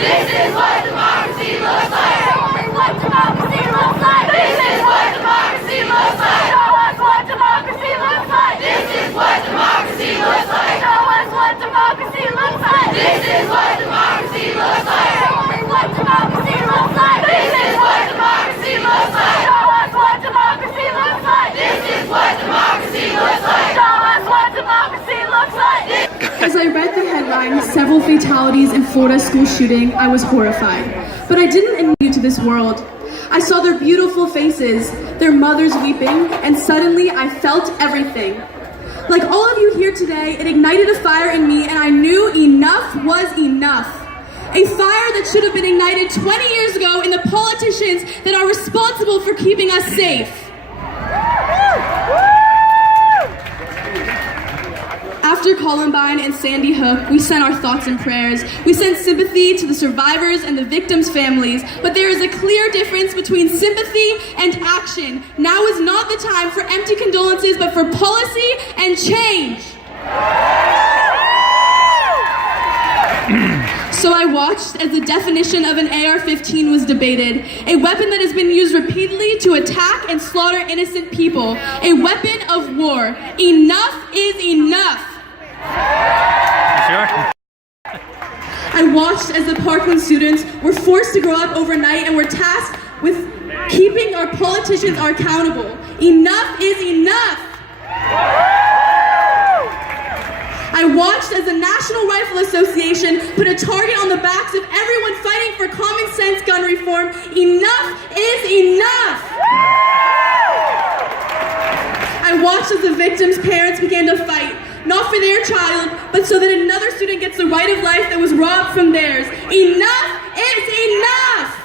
This is what democracy looks like. Show me what democracy looks like. This is what democracy looks like. Show us what democracy looks like. This is what democracy looks like. Show us what democracy looks like. This is what democracy looks like. Show me what democracy looks like. This is what democracy looks like. Show us what democracy looks like. This is what democracy looks like. Show us what democracy looks like. As I read the headline, several fatalities in Florida school shooting, I was horrified. But I didn't admit you to this world. I saw their beautiful faces, their mothers weeping, and suddenly I felt everything. Like all of you here today, it ignited a fire in me, and I knew enough was enough. A fire that should have been ignited 20 years ago in the politicians that are responsible for keeping us safe. After Columbine and Sandy Hook, we sent our thoughts and prayers. We sent sympathy to the survivors and the victims' families. But there is a clear difference between sympathy and action. Now is not the time for empty condolences, but for policy and change. So I watched as the definition of an AR-15 was debated, a weapon that has been used repeatedly to attack and slaughter innocent people, a weapon of war. Enough is enough. I watched as the Parkland students were forced to grow up overnight and were tasked with keeping our politicians accountable. Enough is enough. I watched as the National Rifle Association put a target on the backs of everyone fighting for common sense gun reform. Enough is enough. I watched as the victims' parents began to fight, not for their child, but so that another student gets the right of life that was robbed from theirs. Enough is enough!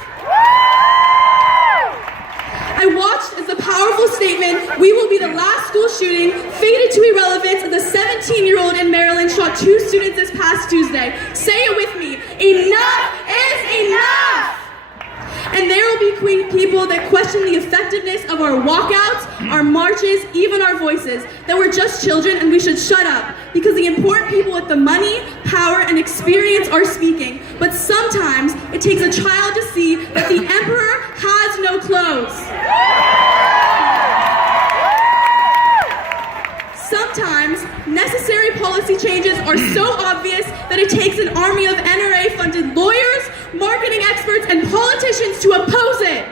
I watched as the powerful statement, "We will be the last school shooting," faded to irrelevance as the 17-year-old in Maryland shot 2 students this past Tuesday. Say it with me, enough is enough! And there will be people that question the effectiveness of our walkouts, our marches, even our voices, that we're just children and we should shut up, because the important people with the money, power, and experience are speaking. But sometimes it takes a child to see that the emperor has no clothes. Sometimes necessary policy changes are so obvious that it takes an army of NRA-funded lawyers, marketing experts, and politicians to oppose it.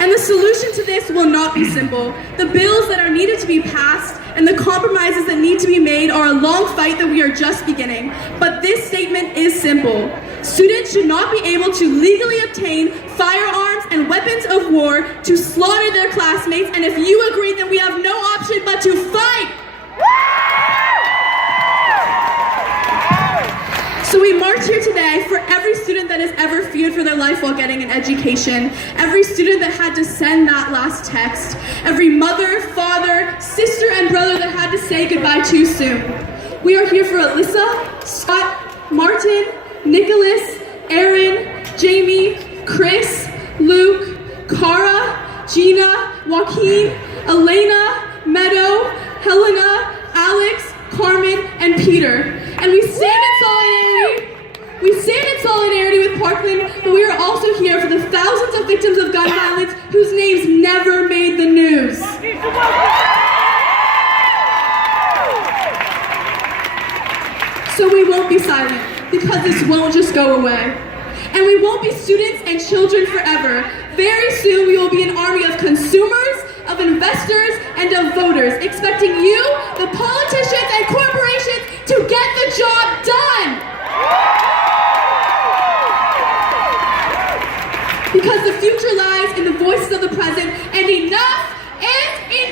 And the solution to this will not be simple. The bills that are needed to be passed and the compromises that need to be made are a long fight that we are just beginning. But this statement is simple. Students should not be able to legally obtain firearms and weapons of war to slaughter their classmates, and if you agree, then we have no option but to fight! So we march here today for every student that has ever feared for their life while getting an education, every student that had to send that last text, every mother, father, sister, and brother that had to say goodbye too soon. We are here for Alyssa, Scott, Martin, Nicholas, Aaron, Jamie, Chris, Luke, Cara, Gina, Joaquin, Elena, Meadow, Helena, Alex, Carmen, and Peter. And we stand in solidarity. We stand in solidarity with Parkland, but we are also here for the thousands of victims of gun violence whose names never made the news. So we won't be silent, because this won't just go away. And we won't be students and children forever. Very soon we will be an army of consumers, of investors, and of voters, expecting you, the politicians and corporations, to get the job done. Because the future lies in the voices of the present, and enough is enough.